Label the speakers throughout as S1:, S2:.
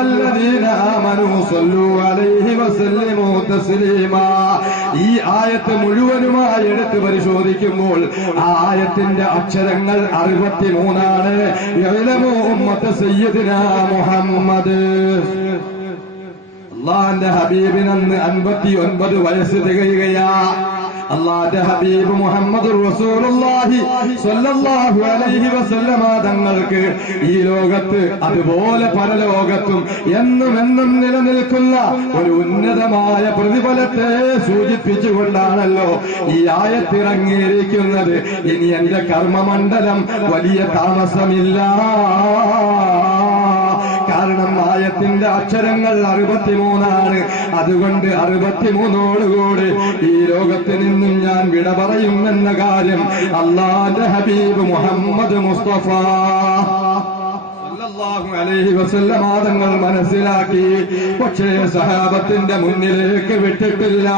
S1: അയ്യുഹല്ലദീന ആമനൂ സല്ലു അലൈഹി വസല്ലിമു തസ്ലീമാ ഈ ആയത്ത് മുഴുവനുമായി എടുത്ത് പരിശോധിക്കുമ്പോൾ ആ ആയത്തിന്റെ അക്ഷരങ്ങൾ അറുപത്തിമൂന്നാണ്. മുഹമ്മദ്. അള്ളാന്റെ ഹബീബിനന്ന് അൻപത്തി ഒൻപത് വയസ്സ് തികയുകയാ. അള്ളാന്റെ ഹബീബ് മുഹമ്മദ് റസൂലുള്ളാഹി സ്വല്ലല്ലാഹു അലൈഹി വസല്ലമ തങ്ങൾക്ക് ഈ ലോകത്ത് അതുപോലെ പരലോകത്തും എന്നും എന്നും നിലനിൽക്കുന്ന ഒരു ഉന്നതമായ പ്രതിഫലത്തെ സൂചിപ്പിച്ചുകൊണ്ടാണല്ലോ ഈ ആയത്തിറങ്ങിയിരിക്കുന്നത്. ഇനി എന്റെ കർമ്മമണ്ഡലം വലിയ താമസമില്ല. കാരണം ആയത്തിന്റെ അക്ഷരങ്ങൾ അറുപത്തിമൂന്നാണ്. അതുകൊണ്ട് അറുപത്തിമൂന്നോടുകൂടി ഈ ലോകത്ത് നിന്നും ഞാൻ വിട പറയും എന്ന കാര്യം അള്ളാന്റെ ഹബീബ് മുഹമ്മദ് മുസ്തഫ. സല്ലല്ലാഹു അലൈഹി വസല്ലം ആദങ്ങൾ മനസ്സിലാക്കി. പക്ഷേ സഹാബത്തിന്റെ മുന്നിലേക്ക് വിട്ടിട്ടില്ല.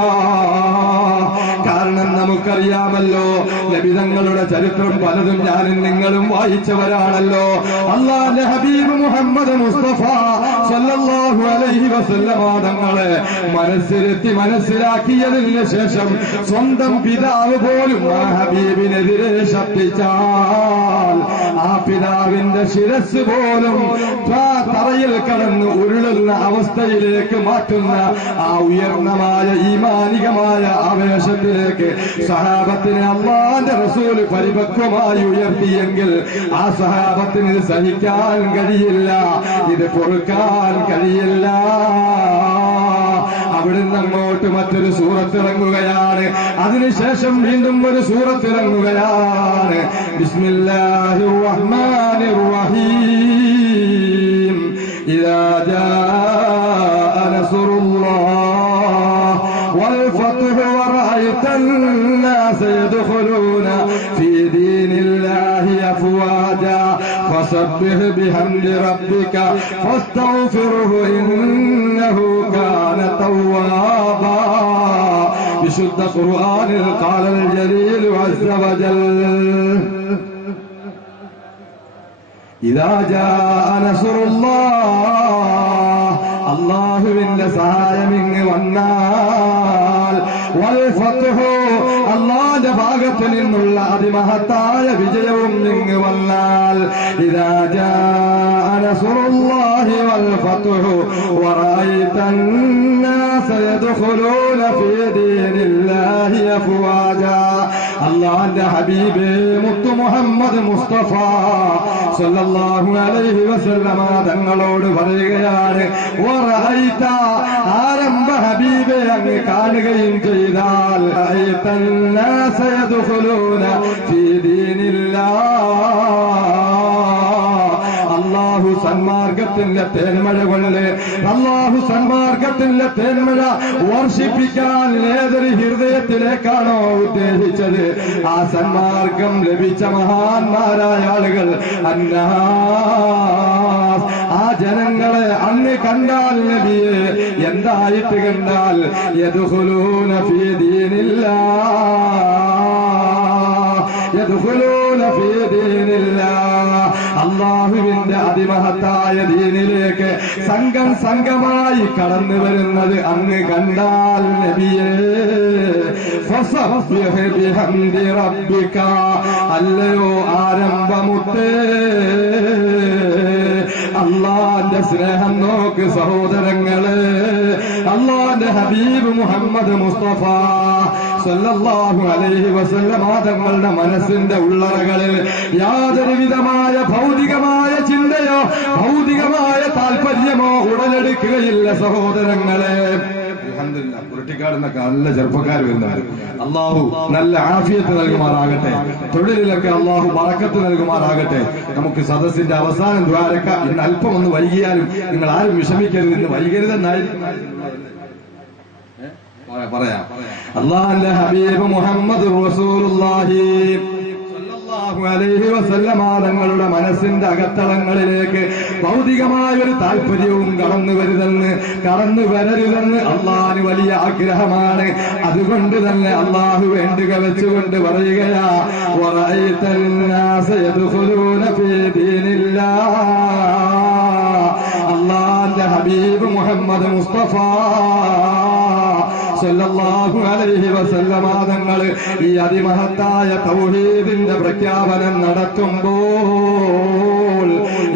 S1: കാരണം നമുക്കറിയാമല്ലോ ലഭിതങ്ങളുടെ ചരിത്രം പലതും ഞാനും നിങ്ങളും വായിച്ചവരാണല്ലോ. അള്ളാന്റെ ഹബീബ് മുഹമ്മദ് മുസ്തഫ സല്ലല്ലാഹു അലൈഹി വസല്ലം തങ്ങളെ മനസ്സിലെത്തി മനസ്സിലാക്കിയതിന് ശേഷം സ്വന്തം പിതാവ് പോലും ആ ഹബീബിനെതിരെ ശബ്ദിച്ചാൽ ആ പിതാവിന്റെ ശിരസ് പോലും ആ തറയിൽ കടന്ന് ഉരുളുന്ന അവസ്ഥയിലേക്ക് മാറ്റുന്ന ആ ഉയർന്നമായ ഈമാനികമായ ആവേശത്തിലേക്ക് സഹാബത്തിന് അള്ളാന്റെ റസൂൽ പരിപക്വമായി ഉയർത്തിയെങ്കിൽ ആ സഹാബത്തിന് സഹിക്കാൻ കഴിയില്ല. ഇത് പൊറുക്കാൻ കഴിയില്ല. അവിടുന്ന് അങ്ങോട്ട് മറ്റൊരു സൂറത്തിറങ്ങുകയാണ്. അതിനുശേഷം വീണ്ടും ഒരു സൂറത്തിറങ്ങുകയാണ്. ബിസ്മില്ലാഹിർ റഹ്മാനിർ റഹീം. إذا جاء نصر الله والفتح ورأيت الناس يدخلون في دين الله أفواجا فسبح بحمد ربك فاستغفره إنه كان توابا. بشد قرآن قال الجليل عز وجل إذا جاء نصر الله അള്ളാഹുവിന്റെ സഹായം ഇങ്ങ് വന്നാൽ വൽഫത്ഹു അള്ളാന്റെ ഭാഗത്ത് നിന്നുള്ള അതിമഹത്തായ വിജയവും ഇങ്ങ് വന്നാൽ ഇതാ ജാഅ നസ്റുല്ലാഹി വൽഫത്ഹു വറഅയ്ത الناس يدخلون في دين الله أفواجا അള്ളാന്റെ ഹബീബ് മുത്തു മുഹമ്മദ് മുസ്തഫ സല്ലല്ലാഹു അലൈഹി വസല്ലമ തങ്ങളോട് പറയുകയാണ് ആരംഭ ഹബീബെ അങ്ങ് കാണുകയും ചെയ്താൽ ഫീ ദീനില്ലാ. സന്മാർഗത്തിന്റെ തേന്മഴ കൊണ്ട് അള്ളാഹു സന്മാർഗത്തിന്റെ തേന്മഴ വർഷിപ്പിക്കാൻ ഏതൊരു ഹൃദയത്തിലേക്കാണോ ഉദ്ദേശിച്ചത്? ആ സന്മാർഗം ലഭിച്ച മഹാന്മാരായ ആളുകൾ അന്നാ ആ ജനങ്ങളെ അന്ന് കണ്ടാൽ നബിയെ എന്തായിട്ട് കണ്ടാൽ? യദുഹുലൂന ഫീ അള്ളാഹുവിന്റെ അതിമഹത്തായ ദീനിലേക്ക് സംഘം സംഘമായി കടന്നു വരുന്നത് അങ്ങ് കണ്ടാൽ നബിയേ. അല്ലയോ ആരംഭമുട്ടേ അള്ളാന്റെ സ്നേഹം നോക്ക് സഹോദരങ്ങളെ. അള്ളാന്റെ ഹബീബ് മുഹമ്മദ് മുസ്തഫ. സല്ലല്ലാഹു അലൈഹി വസല്ലമ തങ്ങളുടെ മനസ്സിന്റെ ഉള്ളറകളിൽ യാതൊരു വിധമായ ഭൗതികമായ ചിന്തയോ ഭൗതികമായ താല്പര്യമോ ഉടലെടുക്കുകയില്ല സഹോദരങ്ങളെ. കുരുട്ടിക്കാടുന്നൊക്കെ നല്ല ചെറുപ്പക്കാർ വരുന്നവർ അള്ളാഹു നല്ല ആഫിയത്ത് നൽകുമാറാകട്ടെ തൊഴിലിലൊക്കെ അള്ളാഹു മറക്കത്ത് നൽകുമാറാകട്ടെ. നമുക്ക് സദസ്സിന്റെ അവസാനം ദ്വാരക്ക ഇന്ന് അല്പം ഒന്ന് വൈകിയാലും നിങ്ങൾ ആരും വിഷമിക്കരുത് ഇന്ന് വൈകരുതെന്നായിരിക്കും പറയാം ഹബീബ് തങ്ങളുടെ മനസ്സിന്റെ അകത്തളങ്ങളിലേക്ക് ഭൗതികമായ ഒരു താല്പര്യവും കടന്നു വരുതെന്ന് കടന്നു വരരുതെന്ന് അള്ളാഹിന് വലിയ ആഗ്രഹമാണ്. അതുകൊണ്ട് തന്നെ അള്ളാഹു വേണ്ടുക വെച്ചുകൊണ്ട് പറയുകയാ അള്ളാന്റെ ഹബീബ് മുഹമ്മദ് മുസ്തഫ സല്ലല്ലാഹു അലൈഹി വസല്ലമ തങ്ങൾ ഈ അതിമഹത്തായ തൗഹീദിന്റെ പ്രഖ്യാപനം നടത്തുമ്പോൾ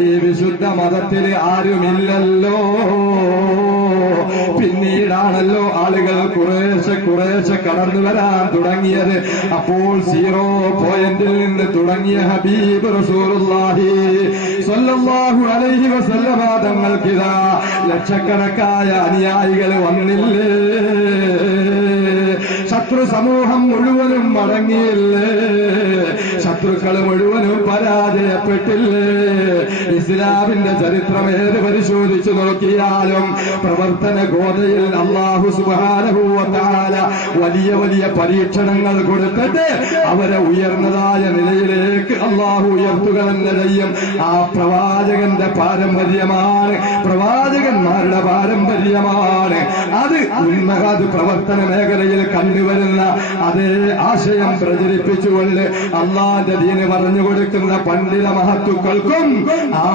S1: ഈ വിശുദ്ധ മതത്തിൽ ആരുമില്ലല്ലോ. പിന്നീടാണല്ലോ ആളുകൾ കുറേശ്ശെ കുറേശ്ശെ കടന്നു വരാൻ തുടങ്ങിയത്. അപ്പോൾ സീറോ പോയിന്റിൽ നിന്ന് തുടങ്ങിയ ഹബീബ് റസൂലുള്ളാഹി സ്വല്ലല്ലാഹു അലൈഹി തങ്ങൾക്കിതാ ലക്ഷക്കണക്കായ അനുയായികൾ വന്നില്ലേ? ശത്രു സമൂഹം മുഴുവനും മടങ്ങിയില്ലേ? ശത്രുക്കൾ മുഴുവനും പരാജയപ്പെട്ടില്ലേ? ഇസ്ലാമിന്റെ ചരിത്രം ഏത് പരിശോധിച്ചു നോക്കിയാലും പ്രവർത്തന ഗോതയിൽ അള്ളാഹു സുബാനഹൂവത്താല വലിയ വലിയ പരീക്ഷണങ്ങൾ കൊടുത്തിട്ട് അവരെ ഉയർന്നതായ നിലയിലേക്ക് അള്ളാഹു ഉയർത്തുക തന്നെ ചെയ്യും ആ പ്രവാചകന്റെ പാരമ്പര്യമാണ്. പ്രവാചകന്മാരുടെ പാരമ്പര്യമാണ്. അത് ഉന്മ അത് പ്രവർത്തന മേഖലയിൽ കണ്ടുവരുന്ന അതേ ആശയം പ്രചരിപ്പിച്ചുകൊണ്ട് അള്ളാന്റെ ദീന് പറഞ്ഞു കൊടുക്കുന്ന പണ്ഡിത മഹത്തുക്കൾക്കും ആ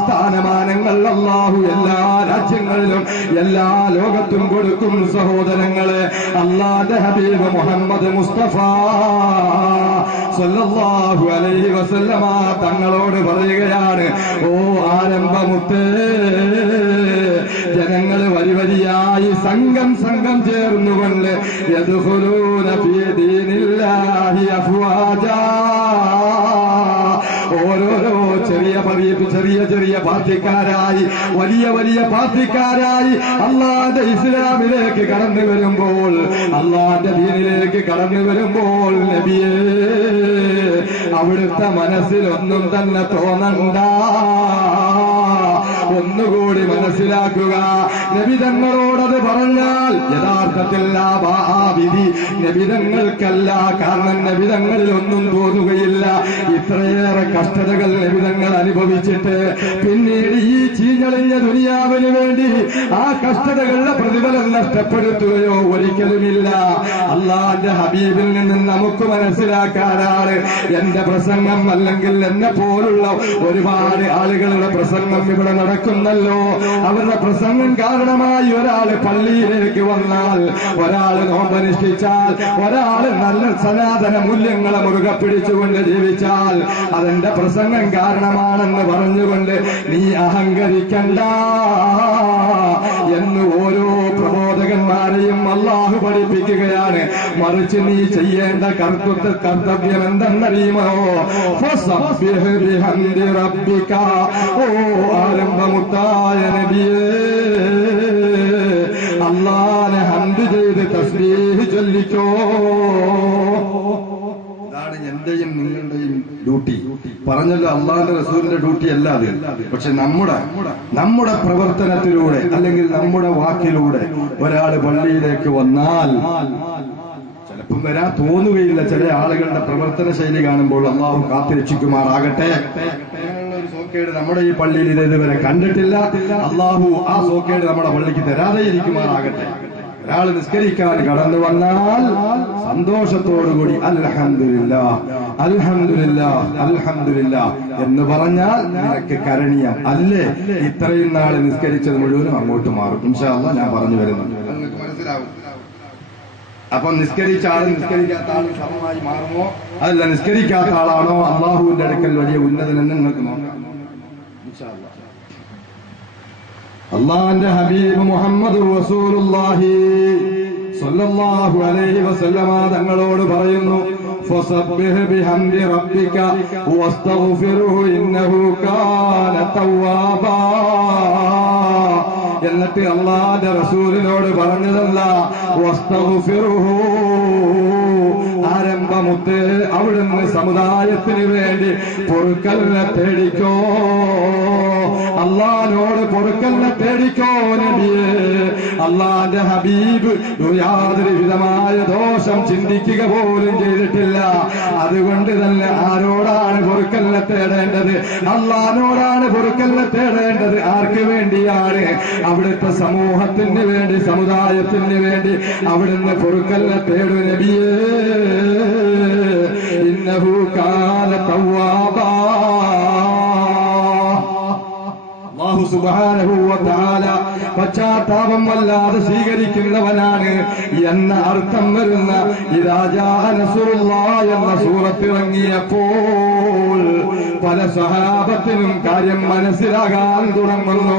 S1: സ്ഥാനമാനങ്ങൾ അള്ളാഹു എല്ലാ രാജ്യങ്ങളിലും എല്ലാ ലോകത്തും കൊടുക്കും സഹോദരങ്ങളെ. അള്ളാന്റെ ഹബീബ് മുഹമ്മദ് മുസ്തഫ സല്ലല്ലാഹു അലൈഹി വസല്ലമ തങ്ങളോട് പറയുകയാണ് ഓ ആരംഭമുത്തേ ജനങ്ങൾ വരി വരിയായി സംഘം സംഘം ചേർന്നുകൊണ്ട് ഓരോരോ ചെറിയ പറിയ ചെറിയ ചെറിയ പാർട്ടിക്കാരായി വലിയ വലിയ പാർട്ടിക്കാരായി അള്ളാന്റെ ഇസ്ലാമിലേക്ക് കടന്നു വരുമ്പോൾ അള്ളാന്റെ ദീനിലേക്ക് കടന്നു വരുമ്പോൾ നബിയേ അവിടുത്തെ മനസ്സിലൊന്നും തന്നെ തോന്നണ്ട. ഒന്നുകൂടി മനസ്സിലാക്കുക. നബിതങ്ങളോടത് പറഞ്ഞാൽ യഥാർത്ഥത്തിൽ ആ വിധി നബിതങ്ങൾക്കല്ല. കാരണം നബിതങ്ങളിൽ ഒന്നും തോന്നുകയില്ല. ഇത്രയേറെ കഷ്ടതകൾ നബിതങ്ങൾ അനുഭവിച്ചിട്ട് പിന്നീട് ഈ ചീഞ്ഞളിഞ്ഞ ദുനിയാവിന് വേണ്ടി ആ കഷ്ടതകളുടെ പ്രതിഫലം നഷ്ടപ്പെടുത്തുകയോ ഒരിക്കലുമില്ല. അള്ളാന്റെ ഹബീബിൽ നിന്ന് നമുക്ക് മനസ്സിലാക്കാനാണ് എന്റെ പ്രസംഗം അല്ലെങ്കിൽ എന്നെ പോലുള്ള ഒരുപാട് ആളുകളുടെ പ്രസംഗം ഇവിടെ നടക്കുന്നല്ലോ അവരുടെ പ്രസംഗം കാരണമായി ഒരാൾ പള്ളിയിലേക്ക് വന്നാൽ ഒരാൾ നോമ്പനുഷ്ഠിച്ചാൽ ഒരാൾ നല്ല സനാതന മൂല്യങ്ങളെ മുറുകെ പിടിച്ചുകൊണ്ട് ജീവിച്ചാൽ അതെന്റെ പ്രസംഗം കാരണമാണെന്ന് പറഞ്ഞുകൊണ്ട് നീ അഹങ്കരിക്കണ്ട എന്ന് ഓരോ പ്രബോധകന്മാരെയും അള്ളാഹു പഠിപ്പിക്കുകയാണ്. മറിച്ച് നീ ചെയ്യേണ്ട കർത്തൃത്വ കർത്തവ്യം എന്തെന്നറിയുമോ? ഓ ബിഹംദി റബ്ബിക നബിയെ അള്ളാനെ ഹന്ത് ചെയ്ത് തസ്ബീഹ് ചൊല്ലിക്കോ. എന്റെയും നിങ്ങളുടെയും ഡ്യൂട്ടി. പറഞ്ഞല്ലോ അള്ളാന്റെ റസൂലിന്റെ ഡ്യൂട്ടി അല്ല അത്. പക്ഷെ നമ്മുടെ നമ്മുടെ പ്രവർത്തനത്തിലൂടെ അല്ലെങ്കിൽ നമ്മുടെ വാക്കിലൂടെ ഒരാൾ പള്ളിയിലേക്ക് വന്നാൽ ചിലപ്പം വരാൻ തോന്നുകയില്ല ചില ആളുകളുടെ പ്രവർത്തന ശൈലി കാണുമ്പോൾ അള്ളാഹു കാത്തിരക്ഷിക്കുമാറാകട്ടെ. സോക്കേട് നമ്മുടെ ഈ പള്ളിയിൽ ഇത് ഇതുവരെ കണ്ടിട്ടില്ല. അള്ളാഹു ആ സോക്കേട് നമ്മുടെ പള്ളിക്ക് തരാതെ ഇരിക്കുമാറാകട്ടെ. ഒരാൾ നിസ്കരിക്കാൻ കടന്നു വന്നാൽ സന്തോഷത്തോടുകൂടി അൽഹന്ദില്ല അൽഹന്ദില്ല അൽഹന്ദില്ല എന്ന് പറഞ്ഞാൽ നിനക്ക് കരണീയം അല്ലേ? ഇത്രയും നാൾ നിസ്കരിച്ചത് മുഴുവനും അങ്ങോട്ട് മാറും. ഇൻഷാല്ല ഞാൻ പറഞ്ഞു വരുന്നുണ്ട്. മനസ്സിലാവും. അപ്പൊ നിസ്കരിച്ച ആൾ നിസ്കരിക്കാത്ത ആൾ സമമായി മാറുമോ? അതല്ല നിസ്കരിക്കാത്ത ആളാണോ? അള്ളാഹുവിന്റെ അടുക്കൽ വലിയ ഉന്നതനെന്ന് നിങ്ങൾക്ക് നോക്കാം. അള്ളാന്റെ ഹബീബ് മുഹമ്മദ് റസൂലുള്ളാഹി സ്വല്ലല്ലാഹു അലൈഹി വസല്ലമ തങ്ങളോട് പറയുന്നു ഫസബ്ബിഹ് ബിഹംദി റബ്ബിക വസ്തഗ്ഫിർഹു ഇന്നഹു കാന തവ്വാബാ. എന്നിട്ട് അള്ളാന്റെ റസൂലിനോട് പറഞ്ഞതല്ല വസ്തഗ്ഫിർഹു ആരംഭമുത്ത് അവിടുന്ന് സമുദായത്തിന് വേണ്ടി പൊറുക്കലിനെ തേടിക്കോ തേടിക്കോ നബിയേ അള്ളാന്റെ ഹബീബ് യാതൊരു വിധമായ ദോഷം ചിന്തിക്കുക പോലും ചെയ്തിട്ടില്ല. അതുകൊണ്ട് തന്നെ ആരോടാണ് പൊറുക്കലിനെ തേടേണ്ടത്? അള്ളഹാനോടാണ് പൊറുക്കലിനെ തേടേണ്ടത്? ആർക്ക് വേണ്ടിയാണ്? അവിടുത്തെ സമൂഹത്തിന് വേണ്ടി സമുദായത്തിന് വേണ്ടി അവിടുന്ന് പൊറുക്കലിനെ തേടു നബിയേ. ഇന്നഹു കാല തവ്വാബാ അള്ളാഹു തആല പശ്ചാത്താപം വല്ലാതെ സ്വീകരിക്കുന്നവനാണ് എന്ന അർത്ഥം വരുന്ന ഈ രാജാ എന്ന സൂറത്തിറങ്ങിയപ്പോൾ പല സഹാബത്തിനും കാര്യം മനസ്സിലാകാൻ തുടങ്ങുന്നു.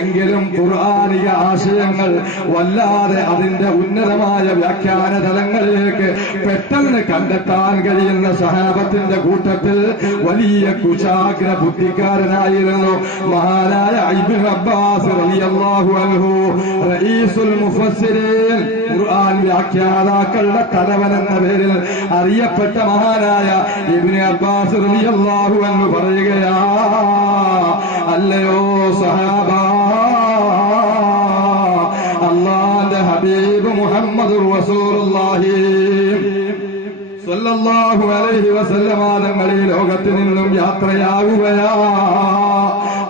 S1: എങ്കിലും ഖുർആാനിക ആശയങ്ങൾ വല്ലാതെ അതിന്റെ ഉന്നതമായ വ്യാഖ്യാന തലങ്ങളിലേക്ക് പെട്ടെന്ന് കണ്ടെത്താൻ കഴിയുന്ന സഹാബത്തിന്റെ കൂട്ടത്തിൽ വലിയ കുശാഗ്ര ബുദ്ധിക്കാരനായിരുന്നു മഹാനായ ഐബിൻ അബ്ബാസ് റളിയല്ലാഹു അൻഹു. റഈസുൽ ഖുർആൻ വ്യാഖ്യാതാക്കളുടെ തലവൻ എന്ന പേരിൽ അറിയപ്പെട്ട മഹാനായ ഇബ്നു അബ്ബാസ് റളിയല്ലാഹു അൻഹു പറയുകയാ അല്ലയോ സഹാബ അള്ളാന്റെ ഹബീബ് മുഹമ്മദ് റസൂലുള്ളാഹി. സ്വല്ലല്ലാഹു അലൈഹി വസല്ലമ തങ്ങൾ ഈ ലോകത്ത് നിന്നും യാത്രയാകുകയാ.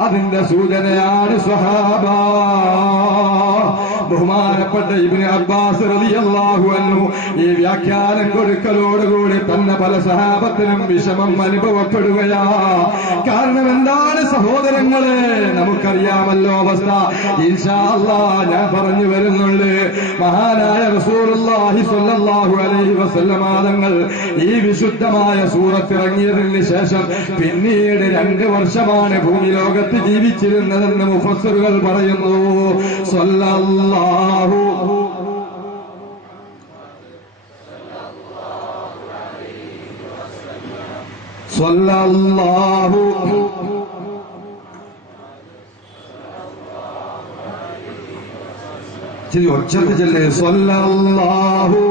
S1: അതിന്റെ സൂചനയാണ് സ്വഹാബ ബഹുമാനപ്പെട്ട ഇബിന് അബ്ബാസ് റളിയല്ലാഹു അൻഹു ഈ വ്യാഖ്യാനം കൊടുക്കലോടുകൂടി തന്നെ പല സഹാബത്തിനും വിഷമം അനുഭവപ്പെടുകയാ. കാരണം എന്താണ് സഹോദരങ്ങളെ? നമുക്കറിയാമല്ലോ അവസ്ഥ. ഇൻഷാല്ലാ ഞാൻ പറഞ്ഞു വരുന്നുണ്ട്. മഹാനായ റസൂലുള്ളാഹി സ്വല്ലല്ലാഹു അലൈഹി വസല്ലമ തങ്ങൾ ഈ വിശുദ്ധമായ സൂറത്തിറങ്ങിയതിന് ശേഷം പിന്നീട് രണ്ട് വർഷമാണ് ഭൂമി ലോകത്ത് ജീവിച്ചിരുന്നതെന്ന് മുഫസ്സറുകൾ പറയുന്നു. സ്വല്ലല്ലാഹു സ്വല്ലല്ലാഹു ശരി ഒച്ചത്ത് ചെല്ലേ സ്വല്ലല്ലാഹു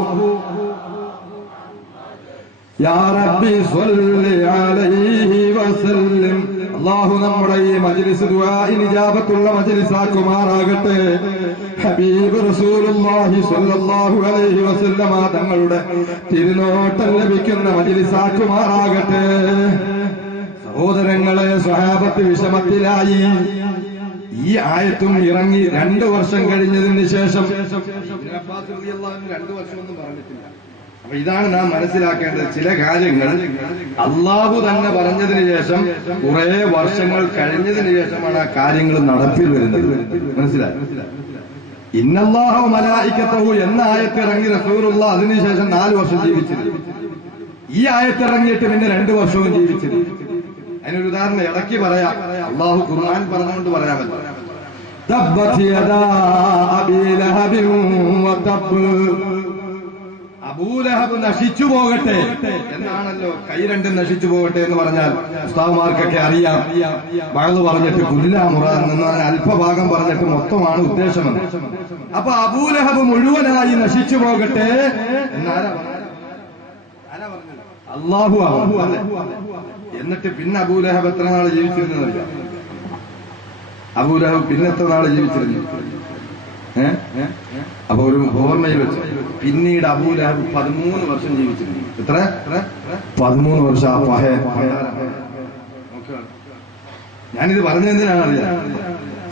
S1: യാ റബ്ബി സ്വല്ലി അലൈഹി വസല്ലം അല്ലാഹു നമ്മുടെ ഈ മജിലിസ് ഇജാബത്തുള്ള മജ്ലിസാക്കുമാറാകട്ടെ. ഹബീബ് റസൂലുള്ളാഹി സ്വല്ലല്ലാഹു അലൈഹി വസല്ലമ തങ്ങളുടെ തിരുനോട്ടം ലഭിക്കുന്ന മജിലിസാക്കുമാറാകട്ടെ. സഹോദരങ്ങളെ സ്വഹാബത്ത് വിഷമത്തിലായി. ഈ ആയത്തും ഇറങ്ങി രണ്ടു വർഷം കഴിഞ്ഞതിന് ശേഷം രണ്ട് വർഷമൊന്നും പറഞ്ഞിട്ടില്ല. ഇതാണ് നാം മനസ്സിലാക്കേണ്ടത് ചില കാര്യങ്ങൾ അള്ളാഹു തന്നെ പറഞ്ഞതിന് ശേഷം കുറെ വർഷങ്ങൾ കഴിഞ്ഞതിന് ശേഷമാണ് ആ കാര്യങ്ങൾ നടപ്പിൽ വരുന്നത്. മനസ്സിലായി? ഇന്നല്ലാഹോ മലായിക്കത്തഹു എന്ന ആയത്തിറങ്ങി റസൂലുള്ള അതിനുശേഷം നാല് വർഷം ജീവിച്ചത്. ഈ ആയത്തിറങ്ങിയിട്ട് പിന്നെ രണ്ടു വർഷവും ജീവിച്ചത്. അതിനൊരു ഉദാഹരണം ഇടയ്ക്ക് പറയാം. അള്ളാഹു ഖുർആൻ പറഞ്ഞുകൊണ്ട് പറയാമല്ലോ. അബൂലഹബ് നശിച്ചു പോകട്ടെ. എന്നാണല്ലോ കൈ രണ്ടും നശിച്ചു പോകട്ടെ എന്ന് പറഞ്ഞാൽ ഉസ്താവുമാർക്കൊക്കെ അറിയാം. മകൾ പറഞ്ഞിട്ട് കുല്ലാമുറ എന്ന് അല്പഭാഗം പറഞ്ഞിട്ട് മൊത്തമാണ് ഉദ്ദേശമെന്ന് അപ്പൊ അബൂലഹബ് മുഴുവനായി നശിച്ചു പോകട്ടെ? അള്ളാഹു. എന്നിട്ട് പിന്നെ അബൂലഹബ് എത്ര നാൾ ജീവിച്ചിരുന്നതല്ല അബൂലഹബ് പിന്നെ എത്ര നാൾ ജീവിച്ചിരുന്നു? അപ്പൊ ഒരു ഓർമ്മയിൽ വെച്ച്. പിന്നീട് അബൂലഹബ് പതിമൂന്ന് വർഷം ജീവിച്ചിരുന്നു. എത്ര? പതിമൂന്ന് വർഷം ആ പഹ ഞാനിത് പറഞ്ഞെന്തിനാണ് അറിയാം?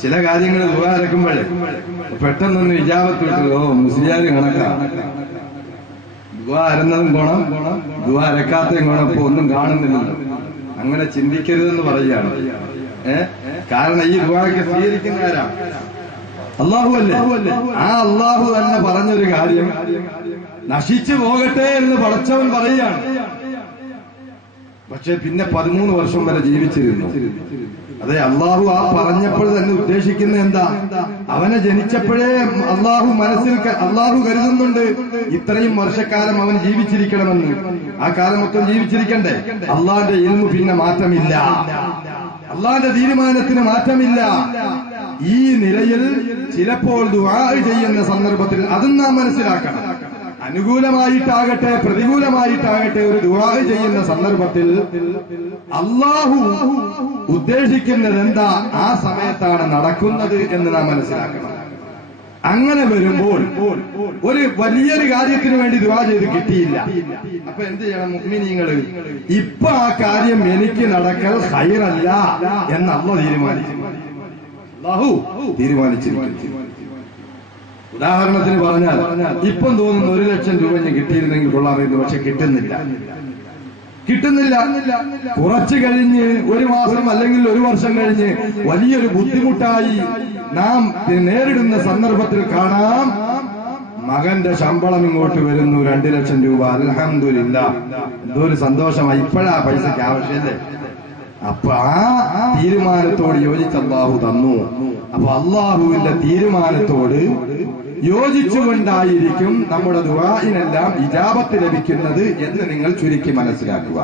S1: ചില കാര്യങ്ങൾ ദുവാരക്കുമ്പോഴേ പെട്ടെന്നൊന്ന് വിജാപത്ത് വിട്ടു ഓ മുസ്ലിയാര് കണക്കാ. ദുവാ അരന്നതും ഗുണം ദുവാരക്കാത്തതും ഗുണം ഇപ്പൊ ഒന്നും കാണുന്നില്ല. അങ്ങനെ ചിന്തിക്കരുതെന്ന് പറയുകയാണ്. ഏഹ് കാരണം ഈ ദുവാക്ക് സ്വീകരിക്കുന്ന ആരാ അള്ളാഹു അല്ലേ ആ അള്ളാഹു തന്നെ പറഞ്ഞൊരു കാര്യം. നശിച്ചു പോകട്ടെ എന്ന് പടച്ചവൻ പറയുകയാണ്. പക്ഷെ പിന്നെ പതിമൂന്ന് വർഷം വരെ ജീവിച്ചിരുന്നു. അതെ അള്ളാഹു ആ പറഞ്ഞപ്പോൾ തന്നെ ഉദ്ദേശിക്കുന്ന എന്താ? അവനെ ജനിച്ചപ്പോഴേ അള്ളാഹു മനസ്സിൽ അള്ളാഹു കരുതുന്നുണ്ട് ഇത്രയും വർഷക്കാലം അവൻ ജീവിച്ചിരിക്കണമെന്ന്. ആ കാലം മൊത്തം ജീവിച്ചിരിക്കണ്ടേ? അള്ളാന്റെ ഇൽമു പിന്നെ മാറ്റമില്ല. അള്ളാന്റെ തീരുമാനത്തിന് മാറ്റമില്ല. ഈ നിലയിൽ ചിലപ്പോൾ ദുആ ചെയ്യുന്ന സന്ദർഭത്തിൽ അതും നാം മനസ്സിലാക്കണം. അനുകൂലമായിട്ടാകട്ടെ പ്രതികൂലമായിട്ടാകട്ടെ ഒരു ദുആ ചെയ്യുന്ന സന്ദർഭത്തിൽ അള്ളാഹു ഉദ്ദേശിക്കുന്നത് എന്താ? ആ സമയത്താണ് നടക്കുന്നത് എന്ന് നാം മനസ്സിലാക്കണം. അങ്ങനെ വരുമ്പോൾ ഒരു വലിയൊരു കാര്യത്തിന് വേണ്ടി ദുആ ചെയ്ത് കിട്ടിയില്ല. അപ്പൊ എന്ത് ചെയ്യണം മുഗ്മിനീങ്ങൾ ഇപ്പൊ ആ കാര്യം എനിക്ക് നടക്കൽ ഹൈറല്ല എന്ന് അള്ള തീരുമാനിച്ചു. അള്ളാഹു തീരുമാനിച്ചിരിക്കുന്നു. ഉദാഹരണത്തിന് പറഞ്ഞാൽ ഇപ്പം തോന്നുന്ന ഒരു ലക്ഷം രൂപ ഞാൻ കിട്ടിയിരുന്നെങ്കിൽ കൊള്ളാമായിരുന്നു പക്ഷെ കിട്ടുന്നില്ല. കിട്ടുന്നില്ല. കുറച്ചു കഴിഞ്ഞ് ഒരു മാസം അല്ലെങ്കിൽ ഒരു വർഷം കഴിഞ്ഞ് വലിയൊരു ബുദ്ധിമുട്ടായി നാം നേരിടുന്ന സന്ദർഭത്തിൽ കാണാം. മകന്റെ ശമ്പളം ഇങ്ങോട്ട് വരുന്നു രണ്ടു ലക്ഷം രൂപ. അലഹമില്ല എന്തോ ഒരു സന്തോഷമായി. ഇപ്പോഴാ പൈസക്ക് ആവശ്യമല്ലേ അപ്പൊ ആ തീരുമാനത്തോട് യോജിച്ച് അള്ളാഹു തന്നു. അപ്പൊ അള്ളാഹുവിന്റെ തീരുമാനത്തോട് യോജിച്ചുകൊണ്ടായിരിക്കും നമ്മുടെ ദുആഇനെല്ലാം ഇജാബത്ത് ലഭിക്കുന്നത് എന്ന് നിങ്ങൾ ചുരുക്കി മനസ്സിലാക്കുക.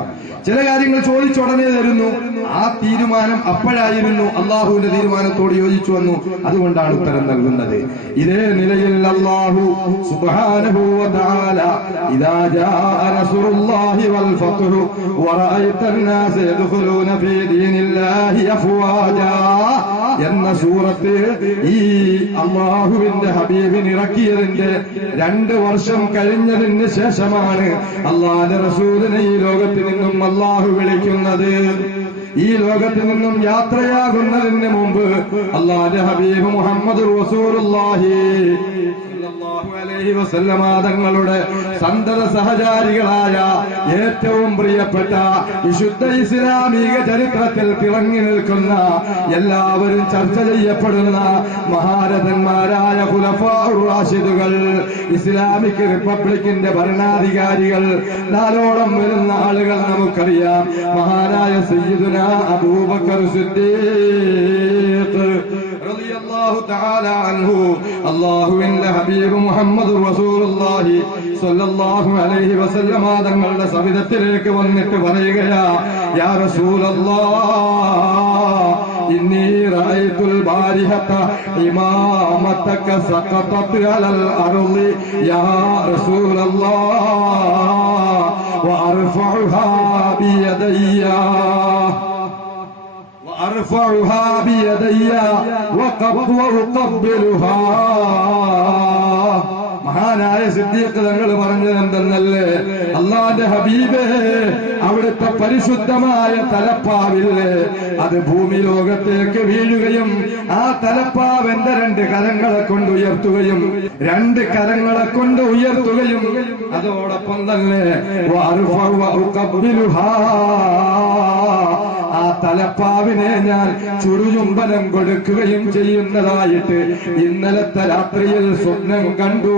S1: ചില കാര്യങ്ങൾ ചോദിച്ചുടനെ തരുന്നു. ആ തീരുമാനം അപ്പോഴായിരുന്നു അള്ളാഹുവിന്റെ തീരുമാനത്തോട് യോജിച്ചു വന്നു. അതുകൊണ്ടാണ് ഉത്തരം നൽകുന്നത്. ഇതേ നിലയിൽ അള്ളാഹു സുബ്ഹാനഹു എന്ന സൂറത്ത് ഈ അള്ളാഹുവിന്റെ ഹബീബിനിറക്കിയതിന്റെ രണ്ട് വർഷം കഴിഞ്ഞതിന് ശേഷമാണ് അള്ളാന്റെ റസൂലിനെ ഈ ലോകത്ത് നിന്നും അള്ളാഹു വിളിക്കുന്നത്. ഈ ലോകത്തിൽ നിന്നും യാത്രയാകുന്നതിന് മുമ്പ് അള്ളാന്റെ ഹബീബ് മുഹമ്മദ് റസൂലുള്ളാഹി തങ്ങളുടെ സന്തത സഹചാരികളായ ഏറ്റവും പ്രിയപ്പെട്ട വിശുദ്ധ ഇസ്ലാമിക ചരിത്രത്തിൽ തിളങ്ങി നിൽക്കുന്ന എല്ലാവരും ചർച്ച ചെയ്യപ്പെടുന്ന മഹാരഥന്മാരായ റാഷിദുകൾ ഇസ്ലാമിക് റിപ്പബ്ലിക്കിന്റെ ഭരണാധികാരികൾ നാലോളം വരുന്ന ആളുകൾ നമുക്കറിയാം. മഹാനായ സയ്യിദുന അബൂബക്കർ സിദ്ദീഖ് റളിയല്ലാഹു തആല അൻഹു അല്ലാഹുവിന്റെ ഹബീബ് മുഹമ്മദ് റസൂലുള്ളാഹി സ്വല്ലല്ലാഹു അലൈഹി വസല്ലമ തങ്ങളുടെ സവിധത്തിലേക്ക് വന്നിട്ട് പറയുകയാ യാ റസൂലല്ലാഹ് ഇന്നി റഅയ്തുൽ ബാരിഹത ഇമാമതക സഖതത് അലൽ അർളി യാ റസൂലല്ലാഹ് വഅർഫഉഹാ ബിയദയ്യാ وأرفعها بيدي وقب وأقبلها മഹാനായ സിദ്ദീഖ് തങ്ങൾ പറഞ്ഞത് എന്തെന്നല്ലേ അള്ളാന്റെ ഹബീബേ അവിടുത്തെ പരിശുദ്ധമായ തലപ്പാവില്ലേ അത് ഭൂമി ലോകത്തേക്ക് വീഴുകയും ആ തലപ്പാവ് എന്റെ രണ്ട് കരങ്ങളെ കൊണ്ട് ഉയർത്തുകയും രണ്ട് കരങ്ങളെ കൊണ്ട് ഉയർത്തുകയും അതോടൊപ്പം തന്നെ വഅർഫഉ വഉഖബ്ബിലുഹാ ആ തലപ്പാവിനെ ഞാൻ ചുരുചുംബനം കൊടുക്കുകയും ചെയ്യുന്നതായിട്ട് ഇന്നലത്തെ രാത്രിയിൽ സ്വപ്നം കണ്ടു.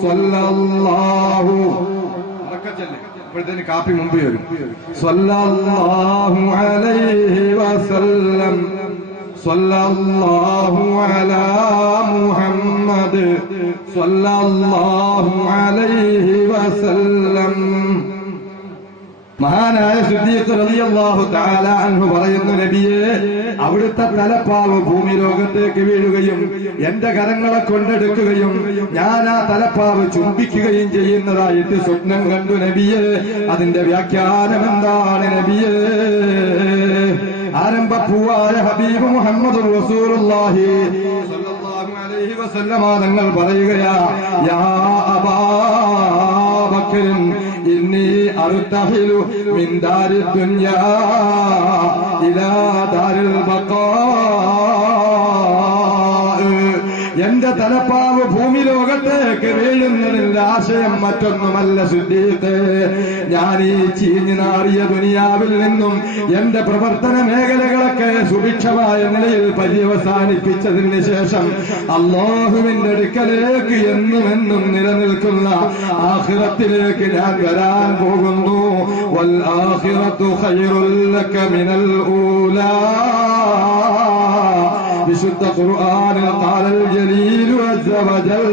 S1: സ്വല്ലല്ലാഹു. ഇപ്പോഴത്തേന് കാപ്പി മുമ്പ് വരും സ്വല്ലല്ലാഹു അലൈഹി വസല്ലം. സ്വല്ലല്ലാഹു അലാ മുഹമ്മദ്. സ്വല്ലല്ലാഹു അലൈഹി വസല്ലം. മഹാനായ സുദ്ദീഖ് റളിയല്ലാഹു തആല അൻഹു പറയുന്നു നബിയെ അവിടുത്തെ തലപ്പാവ് ഭൂമി ലോകത്തേക്ക് വീഴുകയും എന്റെ കരങ്ങളെ കൊണ്ടെടുക്കുകയും ഞാൻ ആ തലപ്പാവ് ചുംബിക്കുകയും ചെയ്യുന്നതായിട്ട് സ്വപ്നം കണ്ടു നബിയെ. അതിന്റെ വ്യാഖ്യാനം എന്താണ് നബിയെ? ആരംഭപ്പൂവായ ഹബീബ് മുഹമ്മദ് റസൂലുള്ളാഹി തങ്ങൾ പറയുകയാ യാ അബാ آخر إني أرتحل من دار الدنيا إلى دار البقاء എന്റെ തലപ്പാവ് ഭൂമി ലോകത്തേക്ക് വീഴുന്നതിന്റെ ആശയം മറ്റൊന്നുമല്ല സിദ്ധീത്തെ ഞാൻ ഈ ചീഞ്ഞു നാറിയ ദുനിയാവിൽ നിന്നും എന്റെ പ്രവർത്തന മേഖലകളൊക്കെ സുഭിക്ഷമായ നിലയിൽ പര്യവസാനിപ്പിച്ചതിന് ശേഷം അള്ളാഹുവിന്റെ അടുക്കലേക്ക് എന്നും എന്നും നിലനിൽക്കുന്ന ആഖിറത്തിലേക്ക് ഞാൻ വരാൻ പോകുന്നു. വൽ ആഖിറത്തു لك മിനൽ ഊലാ. വിശുദ്ധ ഖുർആനിൽ ഖാലൽ ജലീൽ അസ്സ വജൽ.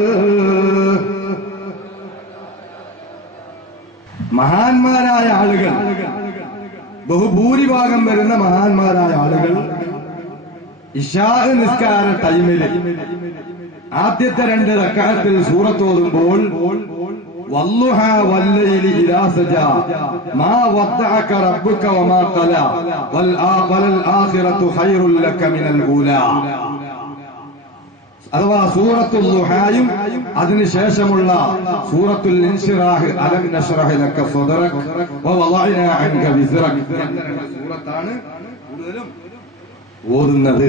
S1: മഹാന്മാരായ ആളുകൾ ബഹുഭൂരിഭാഗം വരുന്ന മഹാന്മാരായ ആളുകൾ ഇഷാഹ് നിസ്കാര ടൈമിൽ ആദ്യത്തെ രണ്ട് റക്കാലത്തിൽ സൂറത്തോതുമ്പോൾ സജാ മാ വദ്ദഅക റബ്ബുക വമാ ഖലാ വൽ ആ- വലൽ ആഖിറതു ഖൈറുൽ ലക മിനൽ ഊലാ. അഥവാ സൂറത്തുൽ ദുഹായും അതിനുശേഷമുള്ള സൂറത്തുൽ ഇൻഷിറാഹ് അലം നശ്റഹ് ലക സദറക് വവളഅനാ അൻക വിസ്റക്. സൂറത്താണ് കൂടുതലും ഓതുന്നത്.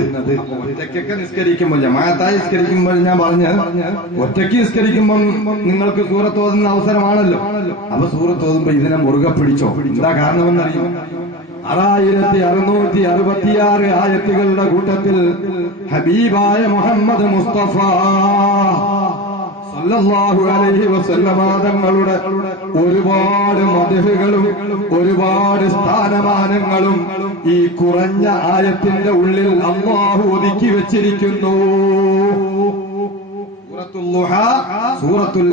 S1: ഒറ്റയ്ക്കൊക്കെ നിസ്കരിക്കുമ്പോൾ ജമാഅത്തായി നിസ്കരിക്കുമ്പോൾ ഞാൻ പറഞ്ഞ ഒറ്റയ്ക്ക് നിസ്കരിക്കുമ്പോൾ നിങ്ങൾക്ക് സൂറത്ത് ഓതുന്ന അവസരമാണല്ലോ. അപ്പൊ സൂറത്ത് ഓതുമ്പോ ഇതിനെ മുറുകെ പിടിച്ചോ? എന്താ കാരണമെന്നറിയോ? ആറായിരത്തി അറുന്നൂറ്റി അറുപത്തിയാറ് ആയത്തുകളുടെ കൂട്ടത്തിൽ ഹബീബായ മുഹമ്മദ് മുസ്തഫ സല്ലല്ലാഹു അലൈഹി വസല്ലമ തങ്ങളുടെ ഒരുപാട് മതിഹുകളും ഒരുപാട് സ്ഥാനമാനങ്ങളും ഈ കുറഞ്ഞ ആയത്തിന്റെ ഉള്ളിൽ അള്ളാഹു ഒതുക്കി വെച്ചിരിക്കുന്നു. സൂറത്തുൽ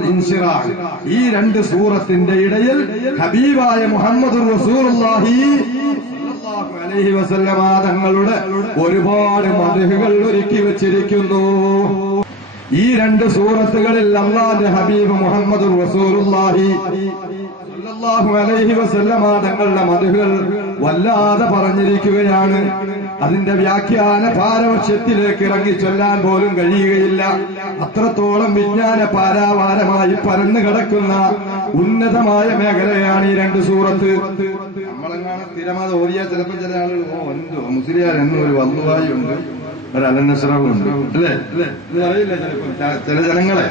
S1: ഈ രണ്ട് സൂറത്തിന്റെ ഇടയിൽ ഹബീബായ മുഹമ്മദ് റസൂലുള്ളാഹി അലൈഹി വസല്ലമ തങ്ങളുടെ ഒരുപാട് മതിഹുകൾ ഒരുക്കി വെച്ചിരിക്കുന്നു. ഈ രണ്ട് സൂറത്തുകളിൽ അള്ളാന്റെ ഹബീബ് മുഹമ്മദ് റസൂലുള്ളാഹി അലൈഹി വസല്ലമ തങ്ങളുടെ മധുകൾ വല്ലാതെ പറഞ്ഞിരിക്കുകയാണ്. അതിന്റെ വ്യാഖ്യാന പാരവക്ഷ്യത്തിലേക്ക് ഇറങ്ങി ചൊല്ലാൻ പോലും കഴിയുകയില്ല. അത്രത്തോളം വിജ്ഞാന പാരാവാരമായി പരന്നു കിടക്കുന്ന ഉന്നതമായ മേഖലയാണ് ഈ രണ്ട് സൂറത്ത്. നമ്മളെങ്ങാണ് സ്ഥിരമാതെ ഓരിയ ചിലപ്പോൾ ചില ആളുകൾ ഓ എന്തോ മുസ്ലിയാർ എന്നൊരു വന്നുവായി ഉണ്ട് ഒരു അലന്നസ്രവുണ്ട് അല്ലേ ചില ജനങ്ങളെ.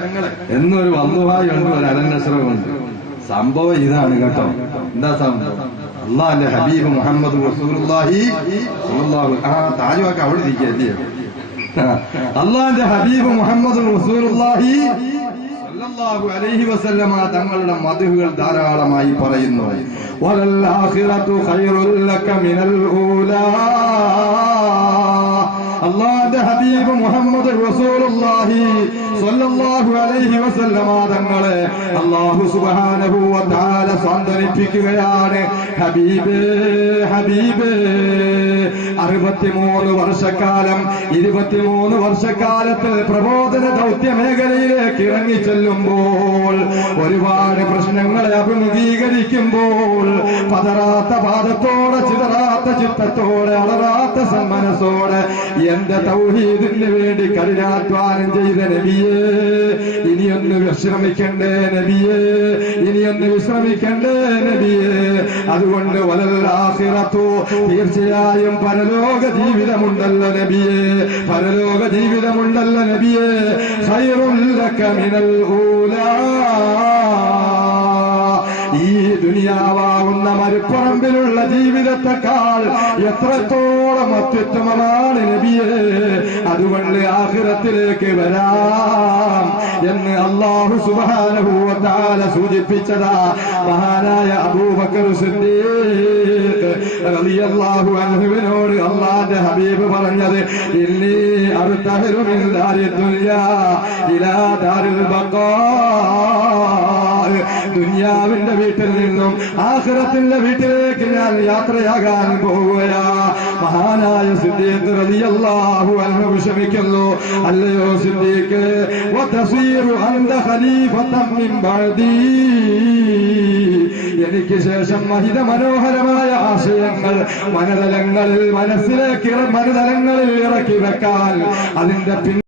S1: എന്നൊരു വന്നുവായി ഉണ്ട് ഒരു അലന്നസ്രവുണ്ട് സംഭവം ഇതാണ് കേട്ടോ. എന്താ സംഭവം? അള്ളാന്റെ ഹബീബ് മുഹമ്മദ് ആ താജുവാക്ക് അവിടെ ഇരിക്കുകയല്ലേ അള്ളാന്റെ ഹബീബ് മുഹമ്മദ് റസൂലുള്ളാഹി അലൈഹി വസല്ലമ തങ്ങളുടെ മധുഹുകൾ ധാരാളമായി പറയുന്നു. ഒരല്ലാഹിറത്തു ഖൈറുൽ ലക മിനൽ ഊലാ. അള്ളാന്റെ ഹബീബ് മുഹമ്മദ് റസൂലുള്ളാഹി സ്വല്ലല്ലാഹു അലൈഹി വസല്ലമ തങ്ങളെ അല്ലാഹു സുബ്ഹാനഹു വ തആല സാന്ത്വനിപ്പിക്കുകയാണ്. ഹബീബേ ഹബീബേ അറുപത്തിമൂന്ന് വർഷക്കാലം ഇരുപത്തിമൂന്ന് വർഷക്കാലത്ത് പ്രബോധന ദൗത്യ മേഖലയിലേക്ക് ഇറങ്ങി ചെല്ലുമ്പോൾ ഒരുപാട് പ്രശ്നങ്ങളെ അഭിമുഖീകരിക്കുമ്പോൾ പതറാത്ത പാദത്തോടെ ചിതറാത്ത ചിത്തത്തോടെ അളറാത്ത സന്മനസ്സോടെ എന്റെ തൗഹീദിന് വേണ്ടി കഠിനാധ്വാനം ചെയ്ത നബിയേ ഇനിയൊന്ന് വിശ്രമിക്കണ്ടേ നബിയേ ഇനിയൊന്ന് വിശ്രമിക്കണ്ടേ നബിയേ. അതുകൊണ്ട് വലല്ലാഹിറത്തോ തീർച്ചയായും പരലോക ജീവിതമുണ്ടല്ലോ നബിയേ പരലോക ജീവിതമുണ്ടല്ലോ നബിയേ. ഖൈറുല്ലക മിനൽ ഊലാ. ദുനിയാവാകുന്ന മരുപ്പറമ്പിലുള്ള ജീവിതത്തെക്കാൾ എത്രത്തോളം അത്യുത്തമമാണ് നബിയെ. അതുകൊണ്ട് ആഹ്റത്തിലേക്ക് വരാം എന്ന് അള്ളാഹു സുബാനുഭൂവത്താല സൂചിപ്പിച്ചതാ. മഹാനായ അബൂബക്കർ സിദ്ദീഖ് അള്ളാന്റെ ഹബീബ് പറഞ്ഞത് ഇന്നീ ദുനിയാ ഇലാ ദാരിൽ ബഖാ. ദുനിയാവിന്റെ വീട്ടിൽ നിന്നും ആഖിറത്തിന്റെ വീട്ടിലേക്ക് ഞാൻ യാത്രയാകാൻ പോവുകയാ മഹാനായ സിദ്ദീഖ് റളിയല്ലാഹു അൻഹു വിഷമിക്കുന്നു. അല്ലയോ സിദ്ദീഖ് വതസീറു എനിക്ക് ശേഷം മഹിത മനോഹരമായ ആശയങ്ങൾ മനതലങ്ങളിൽ മനസ്സിലേക്ക് മനതലങ്ങളിൽ ഇറക്കി വെക്കാൻ അതിന്റെ പിൻ